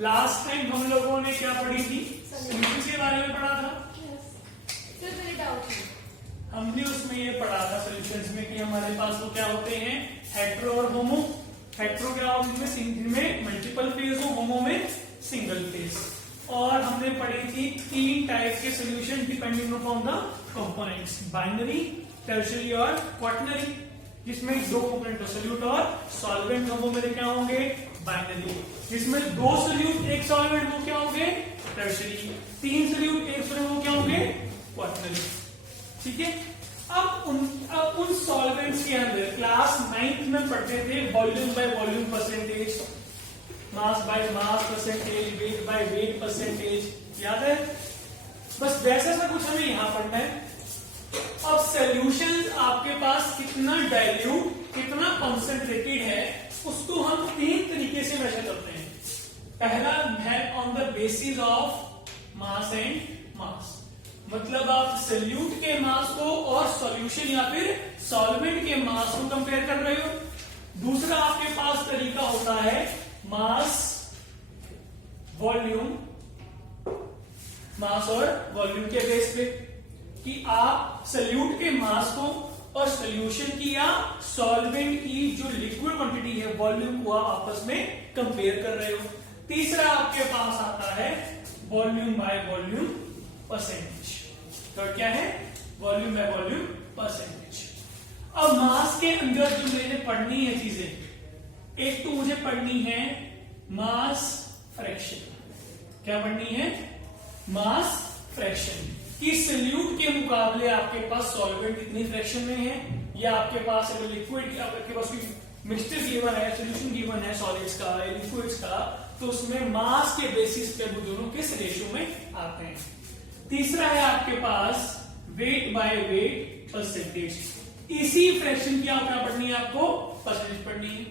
Last time हम लोगों ने क्या पढ़ी थी, सॉल्यूशन के बारे में पढ़ा था। हमने उसमें ये पढ़ा था सॉल्यूशंस में कि हमारे पास वो क्या होते हैं, हेट्रो और होमो। हेट्रो क्या होते हैं, जिनमें मल्टीपल फेज हो, होमो में सिंगल फेज। और हमने पढ़ी थी 3 टाइप के solution depending upon the components, binary, tertiary और क्वाटरनरी, जिसमें 2 कंपोनेंट सोल्यूट और सॉल्वेंट होमो में क्या होंगे, बाइनरी। जिसमें 2 सोल्यूट 1 सॉल्वेंट वो क्या होंगे, टर्शियरी। 3 सोल्यूट 1 सॉल्वेंट वो क्या होंगे, क्वाटरनरी। ठीक है। अब उन सॉल्वेंट्स के अंदर क्लास 9th में पढ़ते थे volume by volume percentage, mass by mass percentage, weight by weight percentage, याद है। बस वैसा सा कुछ हमें यहां पढ़ना है। अब सॉल्यूशंस आपके पास कितना डाइल्यूट, कितना कॉन्सेंट्रेटेड है, उसको हम 3 तरीके से मेजर करते हैं। पहला है on the basis of mass and mass, मतलब आप सॉल्यूट के मास को और सॉल्यूशन या फिर सॉल्वेंट के मास को कंपेयर कर रहे हो। दूसरा आपके पास तरीका होता है मास वॉल्यूम, मास और वॉल्यूम के बेस पे, कि आप सॉल्यूट के मास को और सॉल्यूशन की या सॉल्वेंट की जो लिक्विड क्वांटिटी है वॉल्यूम को आप आपस में कंपेयर कर रहे हो। तीसरा आपके पास आता है वॉल्यूम बाय वॉल्यूम परसेंटेज। तो क्या है, वॉल्यूम बाय वॉल्यूम परसेंटेज। अब मास के अंदर जो मैंने पढ़नी है चीजें, एक तो मुझे पढ़नी है मास फ्रैक्शन। क्या पढ़नी है, मास फ्रैक्शन, कि सॉल्यूट के मुकाबले आपके पास सॉल्वेंट कितनी फ्रैक्शन में है, या आपके पास अगर लिक्विड, आपके पास मिक्सचर गिवन है, सॉल्यूशन गिवन है सॉलिड्स का या लिक्विड्स का, तो उसमें मास के बेसिस पे वो दोनों किस रेशियो में आते हैं। तीसरा है आपके पास वेट बाय वेट परसेंटेज। इसी फ्रैक्शन की क्या पढ़नी है आपको, परसेंटेज पढ़नी है।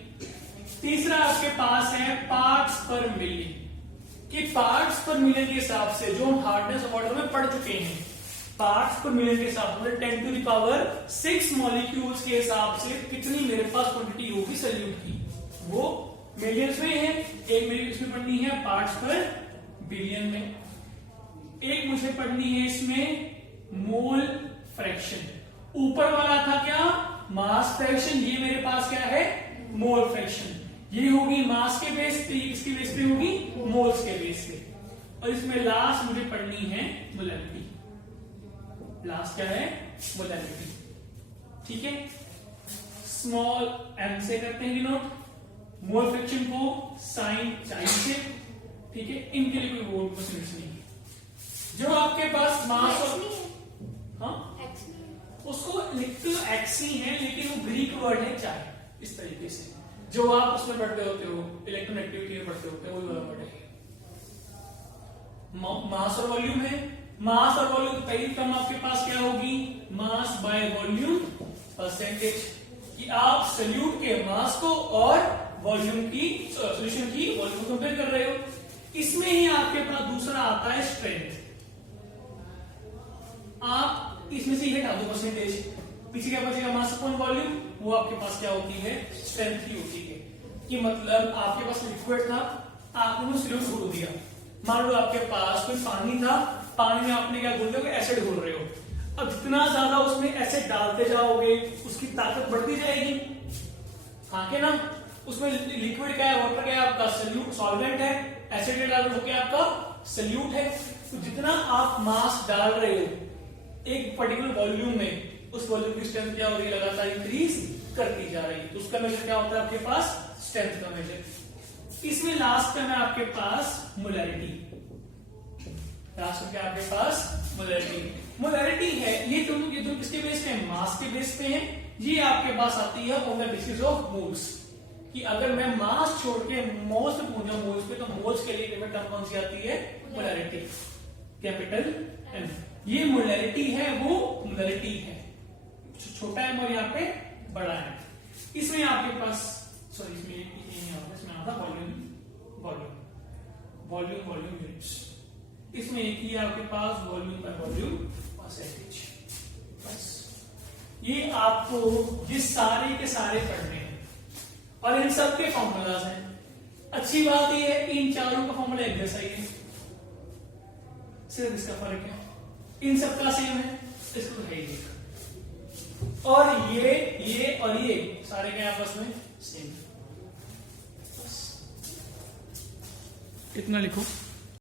तीसरा आपके पास है पार्ट्स पर मिलियन, कि पार्ट्स पर मिलियन के हिसाब से जो हम हार्डनेस ऑफ वाटर में पढ़ चुके हैं, पार्ट्स पर मिलियन के हिसाब से 10⁶ मॉलिक्यूल्स के हिसाब से कितनी मेरे पास क्वांटिटी होगी सॉल्यूट की, वो मिलियंस में है। एक मेरी इसमें पढ़नी है पार्ट्स पर बिलियन में, एक मुझे पढ़नी है इसमें मोल फ्रैक्शन। ऊपर वाला था क्या, मास फ्रैक्शन, ये मेरे पास क्या है, मोल फ्रैक्शन। ये होगी मास के बेस पे, इसके बेस पे होगी मोल्स के बेस पे। और इसमें लास्ट मुझे पढ़नी है मोलैरिटी। लास्ट क्या है, मोलैरिटी। ठीक है, स्मॉल m से करते हैं डिनोट, मोल फ्रैक्शन को साइन चाइन से। ठीक है, इनके लिए कोई वोट परसेंटेज नहीं है। जो आपके पास मास और उसको लिखते हो एक्स ही है, लेकिन वो ग्रीक वर्ड है चाय, इस तरीके से जो आप उसमें पढ़ते होते हो, इलेक्ट्रोनेगेटिविटी में पढ़ते होते हो, वही वाला वर्ड है। मास और वॉल्यूम है, मास और वॉल्यूम पहली टर्म आपके पास क्या होगी, मास बाय वॉल्यूम परसेंटेज, कि आप सॉल्यूट के मास को और वॉल्यूम की, सॉल्यूशन की वॉल्यूम को कंपेयर कर रहे हो। इसमें ही आपके पास दूसरा आता है स्ट्रेंथ। आप इसमें से ये हटा दो परसेंटेज, पीछे क्या बचेगा, मास अपॉन वॉल्यूम, वो आपके पास क्या होती है, स्ट्रेंथ ही होती है। कि मतलब आपके पास लिक्विड था, आपने सॉल्यूट घोल दिया। मान लो आपके पास कोई पानी था, पानी में आपने क्या घोल दिया, एसिड घोल रहे हो। अब जितना ज्यादा उसमें एसिड डालते जाओगे उसकी ताकत बढ़ती जाएगी, हाँ के ना। उसमें लिक्विड क्या है, वाटर क्या है, आपका सॉल्यूट, सॉल्वेंट है, एसिड डाल रहे हो क्या आपका सॉल्यूट है। तो जितना आप मास डाल रहे हो एक पर्टिकुलर वॉल्यूम में, उस वॉल्यूम की स्ट्रेंथ क्या हो रही है, लगातार इंक्रीज करती जा रही है। तो उसका मेजर क्या होता है आपके पास, स्ट्रेंथ का मेजर। इसमें लास्ट में आपके पास मोलैरिटी, लास्ट में क्या आपके पास मोलैरिटी। मोलैरिटी है ये दोनों किसके बेस पे है, मास के बेस पे है। ये आपके पास आती है on the basis of moles, कि अगर मैं मास छोड़ के मोल्स पे पहुंच जाऊं मोल्स पे, तो मोल्स के लिए टर्म कौन सी आती है, मोलैरिटी, कैपिटल एम। ये मोलैरिटी है, वो मोलैरिटी है, छोटा एम और यहाँ पे बड़ा है। इसमें आपके पास, सॉरी इसमें आता volume, volume volume volume units. इसमें एक ही आपके पास वॉल्यूम बाय वॉल्यूम परसेंटेज। बस ये आपको ये सारे के सारे पढ़ने हैं और इन सब के फॉर्मूलाज हैं। अच्छी बात ये है इन चारों का फॉर्मूला एक जैसा ही है, सिर्फ इसका फर्क है, इन सबका सेम है, इसको है ही और ये और ये सारे के आपस में सेम। बस इतना लिखो।